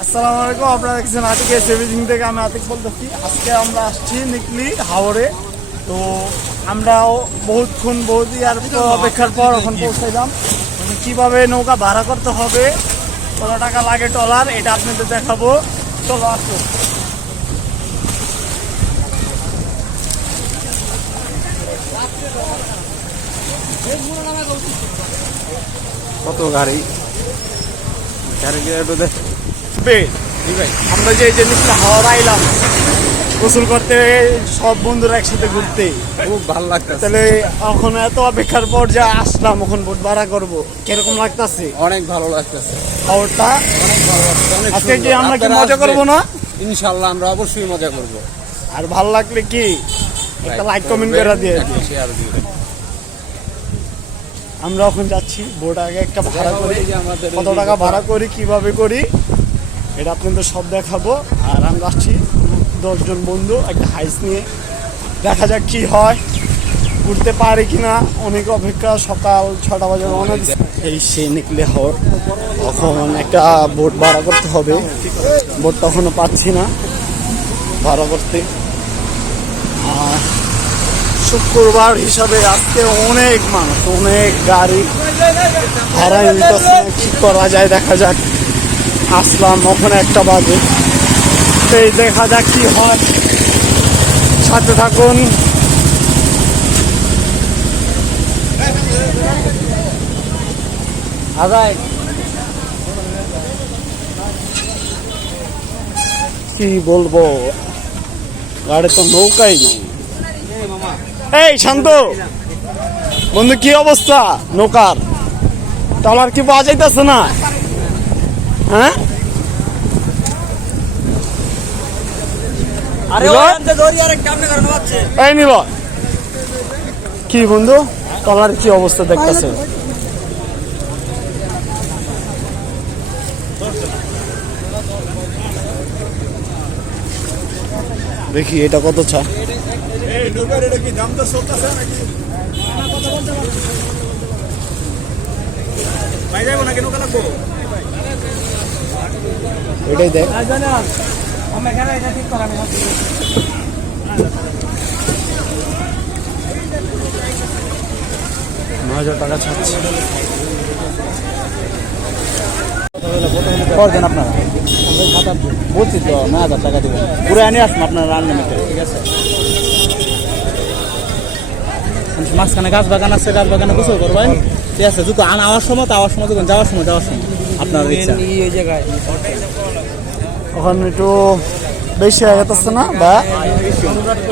আসসালামু আলাইকুম, আপনারা দেখছেন আতিক এভিজিং থেকে। আমি আতিক বলতেছি। আজকে আমরা আসছি নিকলি হাওরে। তো আমরাও বহুত ইয়ার অপেক্ষার পর এখন পৌঁছাইলাম। কিভাবে নৌকা ভাড়া করতে হবে, কত টাকা লাগে ট্রলার, এটা আপনাদের দেখাবো। চলো আসো। কত গাড়ি আমরা যে জিনিসটা হাওড় আইলাম গোসল করতে, সব বন্ধুরা একসাথে ঘুরতে, খুব ভালো লাগতেছে। তাহলে এখন এত অপেক্ষার পর যা আসলাম, এখন বোট ভাড়া করবো, কিরকম লাগতেছে? অনেক ভালো লাগতেছে হাওড়টা অনেক ভালো লাগতেছে। অনেক আজকে কি সুন্দর। আমরা কি আপনারা মজা আসবেন। করবো না? ইনশাআল্লাহ আমরা অবশ্যই মজা করব। আর ভালো লাগলে কি একটা লাইক কমেন্ট করে দিয়ে দিন। শেয়ার দিবেন। আমরা এখন যাচ্ছি বোট আগে একটা ভাড়া করি, এই যে আমাদের কত টাকা ভাড়া করি, কিভাবে করি, এটা আপনাদের সব দেখাবো। আর আমরা আসছি 10 জন বন্ধু একটা হাইস নিয়ে, দেখা যাক কি হয়, ঘুরতে পারি কিনা। অনেক অপেক্ষা, সকাল 6টা বাজে রওনা দিচ্ছি। এই সে নিকলে হাওর, এখন একটা বোট ভাড়া করতে হবে। বোটটা এখনো পাচ্ছি না ভাড়া করতে। আর শুক্রবার হিসাবে আজকে অনেক মানুষ, অনেক গাড়ি ভাড়া নিতেছে। কি করা যায় দেখা যাক। আসলাম ওখানে 1টা বাজে, এই দেখা যাক কি হয়, সাথে থাকুন। কি বলবো, গাড়ি তো নৌকাই নাই। এই শান্ত বন্ধু, কি অবস্থা নৌকার? ট্রলার কি পাওয়া যাইতেছে না? হ্যাঁ, এই নিল কি বন্ধু, ট্রলার কি অবস্থা দেখতেছে? দেখি এটা কত চা। এটাই দেখ। 9,000 টাকা ছাড়ছে। করবেন আপনারা বলছি তো 9,000 টাকা দেবেন, পুরো এনে আসুন আপনার আনলিমিটেড, ঠিক আছে? মাঝখানে গাছ বাগান আছে, গাছ বাগানে গোসল করবেন, ঠিক আছে? যখন আওয়ার সময় তো আওয়ার সময়, যখন যাওয়ার সময় আপনার ইচ্ছা। এই জায়গায় ওখানে একটু বেশি হয়ে গেছে না বা?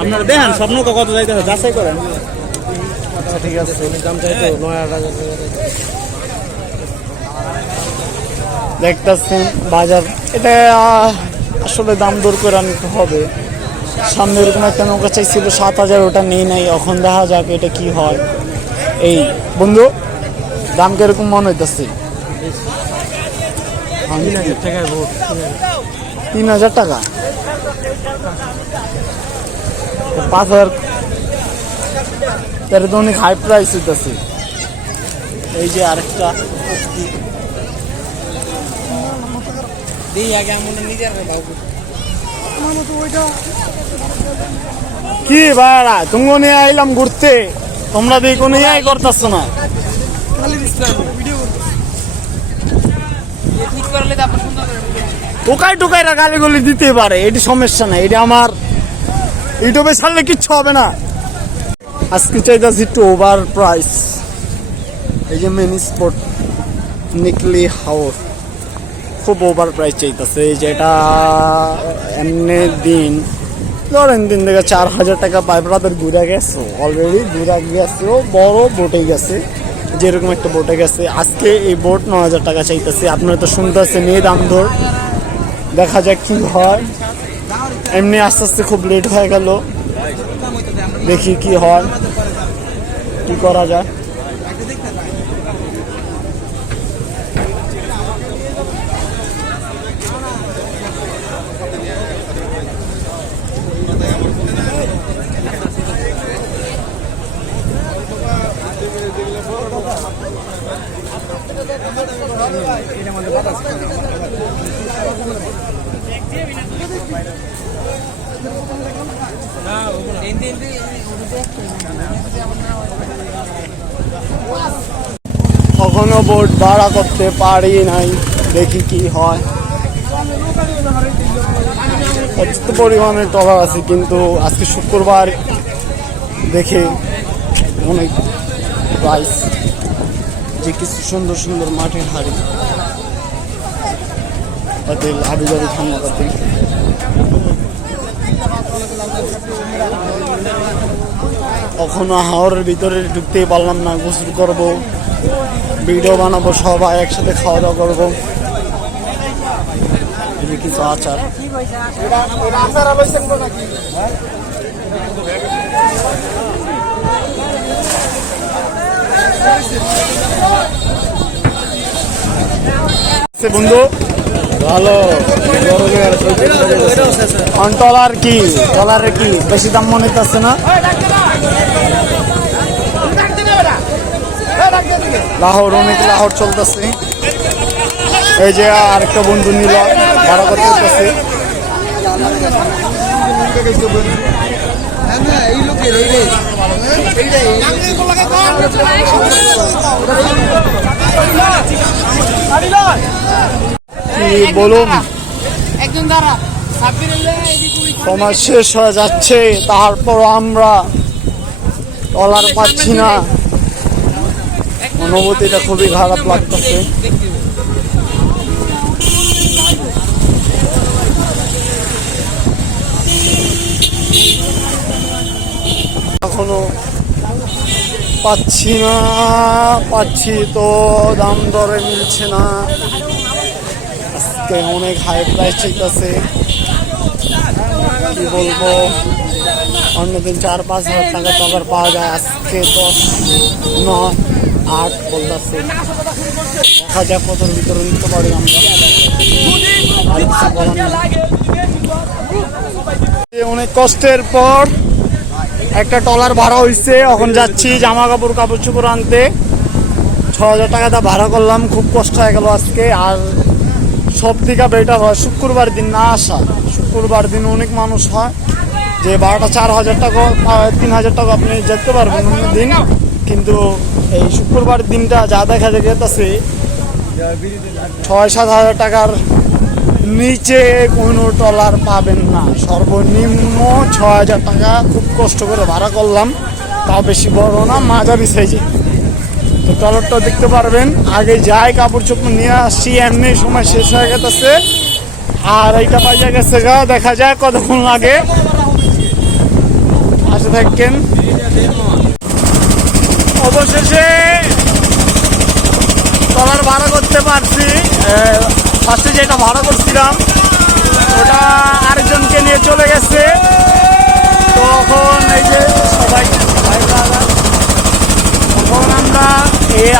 আপনারা দেখেন স্বপ্ন কত যাইতেছে, যাচাই করেন। আচ্ছা ঠিক আছে, দাম চাইতো 9,000 টাকা। দেখতেছেন বাজার, এটা আসলে দাম দর করে আনতে হবে। সামনে এরকম একটা নৌকা চাইছিল 7,000, ওটা নেই নাই। এখন দেখা যাক এটা কি হয়। এই বন্ধু, দাম কিরকম মনে হইতেছে? 3,000 টাকায় ভোট। 3,000 টাকা, 5,000, তার তো অনেক হাই প্রাইস হইতেছে। এই যে আরেকটা কি ভাড়া তুমি নিয়ে আইলাম ঘুরতে, তোমরা দিয়ে কোনো ইয়াই করতেছ না। টোকাইরা গালিগুলি দিতে পারে, এটি সমস্যা নাই, এটা আমার ইউটিউবে ছাড়লে কিচ্ছু হবে না। আজকে চাইতেছি একটু ওভার প্রাইস। এই যে মেন স্পট নিকলি হাওর, খুব ওভার প্রাইস চাইতেছে। এই যেটা এমনি দিন ধরেন দিন থেকে 4,000 টাকা পাইপ রাতের ঘুরে গেছে, অলরেডি ঘুরে গেছে, বড় বোটে গেছে, যেরকম একটা বোটে গেছে। আজকে এই বোট 9,000 টাকা চাইতেছে। আপনারা তো শুনতেছেন এই দাম ধর, দেখা যাক কি হয়। এমনি আস্তে আস্তে খুব লেট হয়ে গেল, দেখি কি হয়, কি করা যায়। এটার মধ্যে বাতাস এখনো বোট ভাড়া করতে পারি নাই, দেখি কি হয়। পর্যাপ্ত পরিমাণে ট্রলার আছে, কিন্তু আজকে শুক্রবার দেখে অনেক প্রাইস, যে কিছু সুন্দর সুন্দর মাটির হাড়ি পাতিল, হাবিজাবি ঠান্ডা পাতিল। কখনো হাওরের ভিতরে ঢুকতেই পারলাম না, গোসল করবো, ভিডিও বানাবো, সবাই একসাথে খাওয়া দাওয়া করবো। কিছু আচার বন্ধু ভালো। টলার কি, টলারে কি বেশি দাম মনে হচ্ছে না? লাহোর, অনেক লাহোর চলতেছে। এই যে আরেকটা বন্ধু নিল, ভাড়া করতে হচ্ছে। কি বলুন, সময় শেষ হয়ে যাচ্ছে, তারপর আমরা টলার পাচ্ছি না। অনুভূতিটা খুবই খারাপ লাগতেছে। এখনো পাচ্ছি না, পাচ্ছি তো দাম দরে মিলছে না। আজকে অনেক হাই প্রাইস চাইতেছে, কি বলবো। অন্যদিন 4-5 হাজার টাকা টলার পাওয়া যায়, আজকে 10, 9, 8 বলতেছে। দেখা যাক কতর ভিতরে নিতে পারি আমরা। অনেক কষ্টের পর একটা টলার ভাড়া হয়েছে, এখন যাচ্ছি জামা কাপড় চোপড় আনতে। 6,000 টাকা দা ভাড়া করলাম, খুব কষ্ট হয়ে গেল আজকে। আর সব থেকে বেটার হয় শুক্রবার দিন না আসা। শুক্রবার দিন অনেক মানুষ হয়, যে ভাড়াটা 4,000 টাকা 3,000 টাকা আপনি যেতে পারবেন অন্য দিন, কিন্তু এই শুক্রবার দিনটা যা দেখা যেতেছে 6-7 হাজার টাকার নিচে কোনো টলার পাবেন না। সর্বনিম্ন 6,000 টাকা খুব কষ্ট করে ভাড়া করলাম, তাও বেশি বড় না, মাঝারি সাইজে। তো টলারটা দেখতে পারবেন। আগে যাই কাপড় চোপড় নিয়ে আসছি, এমনি সময় শেষ হয়ে গেছে। আর এইটা বাজে গেছে গা, দেখা যায় কতক্ষণ লাগে। আসে থাকেন। অবশেষে টলার ভাড়া করতে পারছি। ফার্স্টে যেটা ভাড়া করছিলাম ওটা আরেকজনকে নিয়ে চলে গেছে। তখন এই যে সবাই তখন আমরা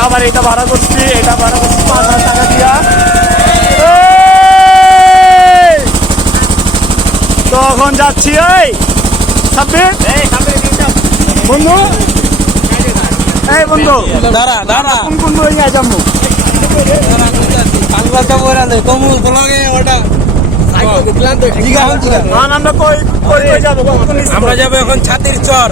আবার এটা ভাড়া করছি, এটা ভাড়া করছি 5,000 টাকা দিয়া। তখন যাচ্ছি ওই সাব্বির বন্ধু, এই বন্ধু দাঁড়া দাঁড়া, কোন কোন বই নিয়ে যাবো? আমরা যাবো এখন ছাতির চর,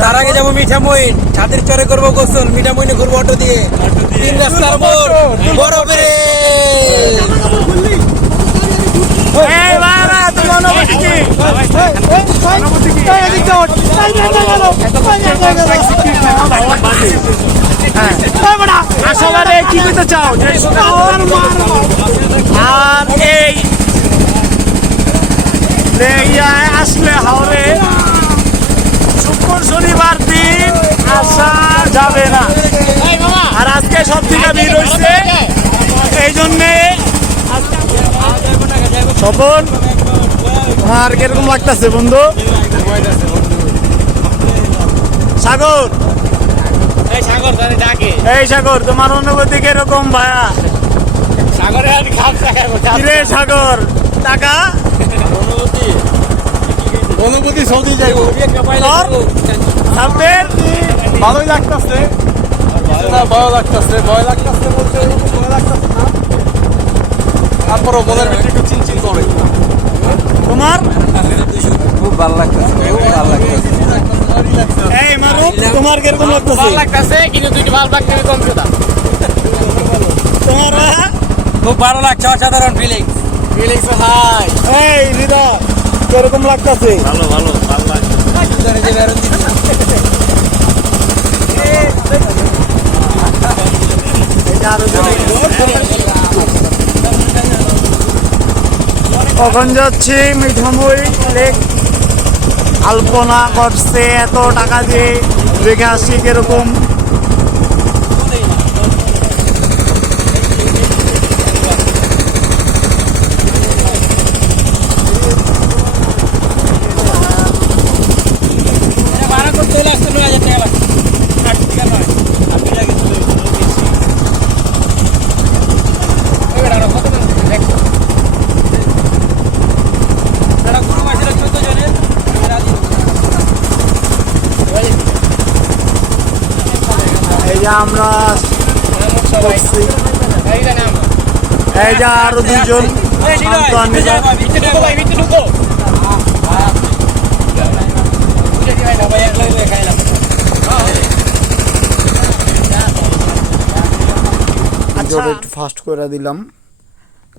তার আগে যাবো মিঠামইন। ছাতির চরে করবো গোসল, মিঠামইনে ঘুরবো অটো দিয়ে। 3 রাস্তার মোড় বরফে। আসলে কি দিতে চাও? আর এই আসলে হাওড়ে শুক্র শনিবার দিন আসা যাবে না। আর আজকে সব থেকে ভিড় হয়েছে, এই জন্যে সফল। আর কিরকম লাগতেছে বন্ধু? সাগর, এই সাগর, তোমার অনুভূতি কিরকম ভাইয়া? কিরে সাগর, টাকা অনুভূতি সৌদি যাইব, ভালোই লাগতেছে, ভয় লাগতেছে, ভয় লাগতেছে বলতে ভয় লাগতেছে না, তারপরও মনের ভিতরে একটু চিনচিন করে। তোমার খুব ভালো লাগতেছে, খুব ভালো লাগতেছে। এই মারুফ, তোমার কিরকম লাগতেছে? ভালো লাগতেছে, কিন্তু তুই ভালো লাগতেছে কম কথা। খুব ভালো লাগছে, অসাধারণ ফিলিংস। Feelings high. এই হৃদয় কিরকম লাগতেছে? ভালো ভালো ভালো লাগছে। কখন যাচ্ছি মিঠামই লেক। আলপনা করছে এত টাকা দিয়ে, দেখে আসি কিরকম। ভাড়া করতে হলে আসতে 9,000 টাকা লাগবে, 8 টাকা নয়, 8 টাকা কিন্তু বেশি। এবার আরো কত করে দেখো, এটা কোনো মাসের 14 জনের রাজি। এই যে আমরা করছি, এই যে আরো দুজন শান্ত আনিবা। ভিডিওটা একটু ফাস্ট করে দিলাম,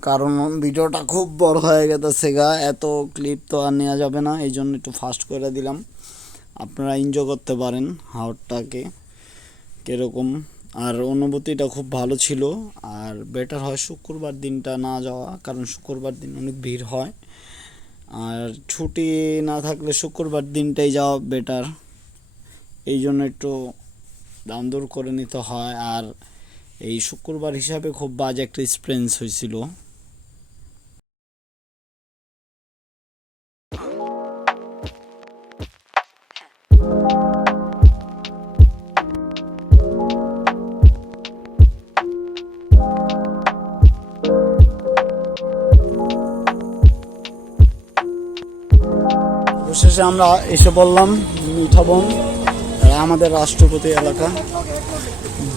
কারণ ভিডিওটা খুব বড় হয়ে গেছে গা, এত ক্লিপ তো আর নেওয়া যাবে না, এই জন্য একটু ফাস্ট করে দিলাম। আপনারা এনজয় করতে পারেন হাওরটাকে কীরকম। আর অনুভূতিটা খুব ভালো ছিল। আর বেটার হয় শুক্রবার দিনটা না যাওয়া, কারণ শুক্রবার দিন অনেক ভিড় হয়। আর ছুটি না থাকলে শুক্রবার দিনটাই যাওয়া বেটার, এই জন্য একটু দাম দর করে নিতে হয়। আর এই শুক্রবার হিসাবে খুব বাজে একটা এক্সপিরিয়েন্স হয়েছিল। অবশেষে আমরা এসে বললাম মিঠাবন, আমাদের রাষ্ট্রপতি এলাকা,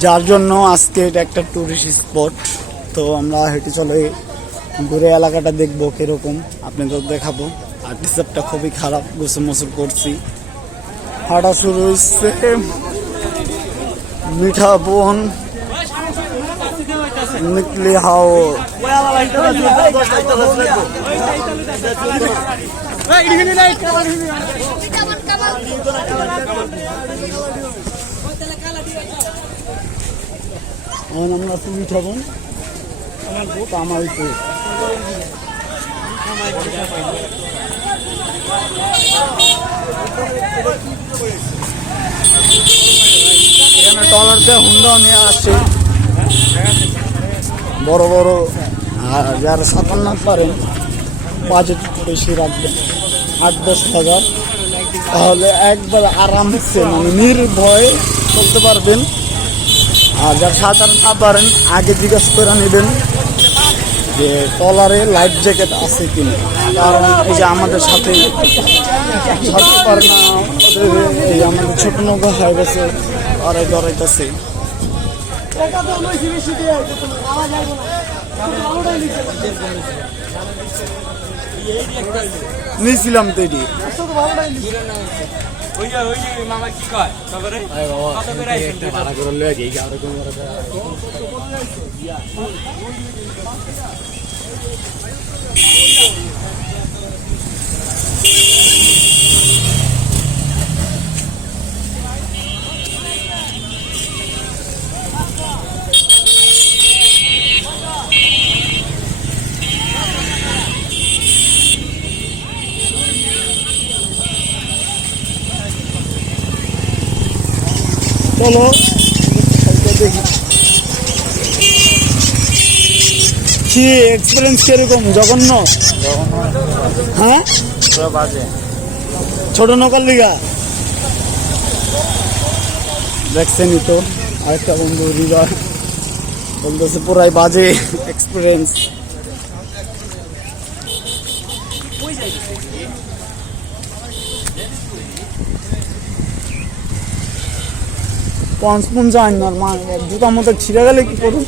যার জন্য আজকে এটা একটা টুরিস্ট স্পট। তো আমরা হেঁটে চলে ঘুরে এলাকাটা দেখবো কিরকম, আপনাদের দেখাবো। আর ডিসেপ্টটা খুবই খারাপ, গোসল মোসল করছি। হাঁটা শুরু হচ্ছে মিঠাবন নিকলি হাওর। এখন আমরা আছি মিঠাবন কামালপুর। এখানে ট্রলার দিয়ে হুন্ডাও নিয়ে আসছে বড় বড়। আর যারা সাঁতার না পারেন, বাজেট বেশি রাখবেন 8-10 হাজার, তাহলে একবার আরামসে মানে নির্ভয়ে চলতে পারবেন। আর যারা সাঁতার না পারেন, আগে জিজ্ঞাসা করে নেবেন যে ট্রলারে লাইফ জ্যাকেট আছে কিনা, কারণ এই যে আমাদের সাথে সাঁতার পারে না, এই আমাদের ছোট নৌকা হয়ে গেছে, আড়াই ডরাইতেছে। নিয়েছিলাম তো এটি মামা কি কয় ভাড়া করে লয়ে গেই আর কোন চলো দেখি কি এক্সপিরিয়েন্স কিরকম। জঘন্য, হ্যাঁ বাজে ছোট নৌকার লিগা দেখছেনই তো। আরেকটা বন্ধু হৃদয় বলতেছে পুরাই বাজে এক্সপিরিয়েন্স। পঞ্চপুন যায় না, জুতার মতো ছিঁড়ে গেলে কি করুন।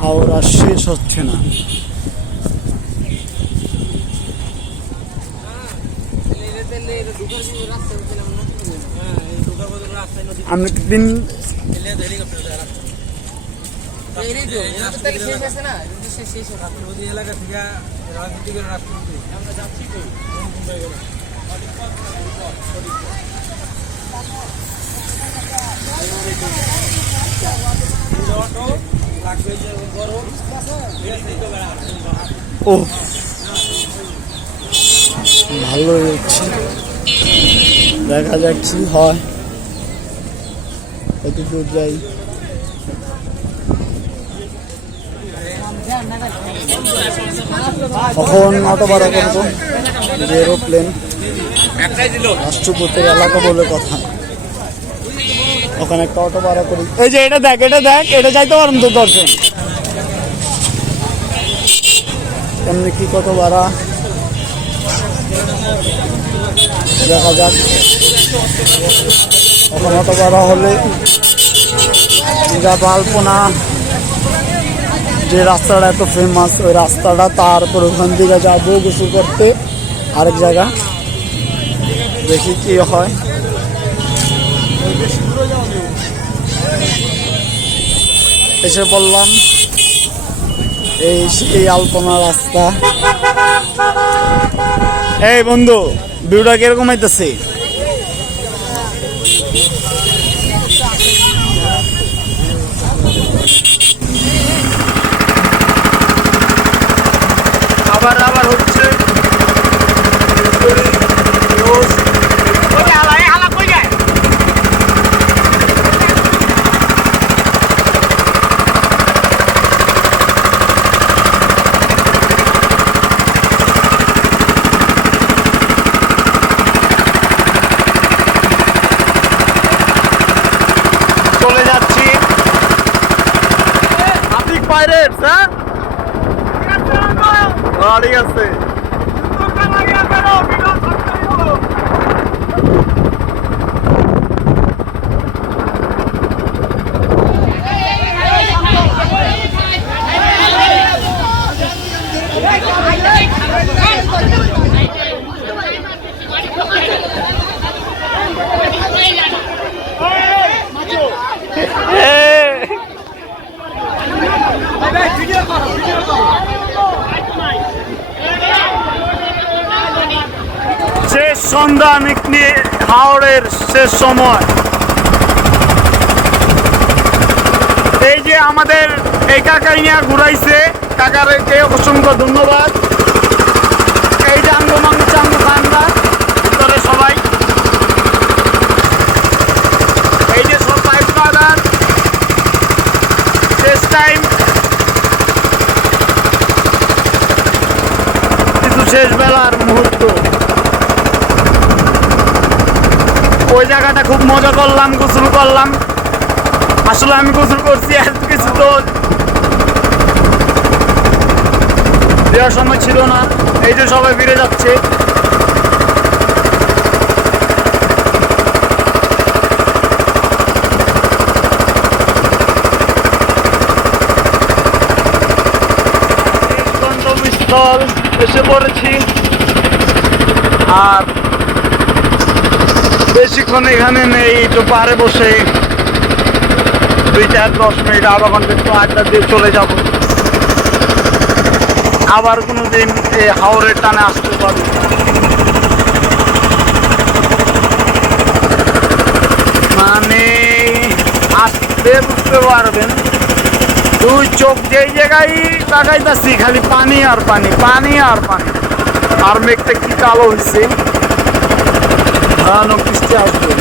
হাওড়া শেষ হচ্ছে না। আমি দিন এলাকা থেকে রাজনীতি করে রাজনীতি আমরা যাচ্ছি তো ও ভালো হচ্ছে, দেখা যাক কি হয়। কত দূর যাই। তখন অটো ভাড়া করবো, যে এরোপ্লেন রাষ্ট্রপতির এলাকা বলে কথা। ওখানে একটা অটো ভাড়া করি। এই যে এটা দেখ, এটা দেখ, এটা যাইতে পারুন তো 10 জন। এমনি কি কত ভাড়া দেখা যাক। ওখানে অটো ভাড়া হলে যাবো আলপনা, যে রাস্তাটা এত ফেমাস ওই রাস্তাটা, তারপর ওখান থেকে যাবো গোসল করতে আরেক জায়গা, দেখি কি হয়। এসে বললাম এই সেই আলপনা রাস্তা। এই বন্ধু, ভিউটা কিরকম হইতেছে? আবার আবার হচ্ছে চলে যাচ্ছি আতিক পাইরেটস। হ্যাঁ ঠিক আছে। শেষ সন্ধ্যা আমি হাওড়ের শেষ সময়। এই যে আমাদের এই কাকাই নিয়ে ঘুরাইছে, কাকারকে অসংখ্য ধন্যবাদ। এই যে আঙ্গুমাঙ্গু চাঙ্গু খান্দা ভিতরে সবাই, এই যে সব পাইপ বাদার শেষ টাইম, কিন্তু শেষ বেলার মুহূর্ত। ওই জায়গাটা খুব মজা করলাম, গোসল করলাম। আসলে আমি গোসল করছি, এত কিছু তো দেওয়ার সময় ছিল না। এই যে সবাই ফিরে যাচ্ছে। গন্তব্যস্থল এসে পড়েছি, আর বেশিক্ষণ এখানে নেই। একটু পাহাড়ে বসে 2-4-10 মিনিট আধা ঘন্টা একটু আড্ডা দিয়ে চলে যাব। আবার কোনোদিন এই হাওড়ের টানে আসতে পারবো। মানে আসতে বুঝতে পারবেন, দুই চোখ যেই জায়গায় তাকাইতাছি খালি পানি আর পানি, পানি আর পানি। আর মেঘটা কি কালো হয়েছে, ভয়ানক বৃষ্টি আসবে।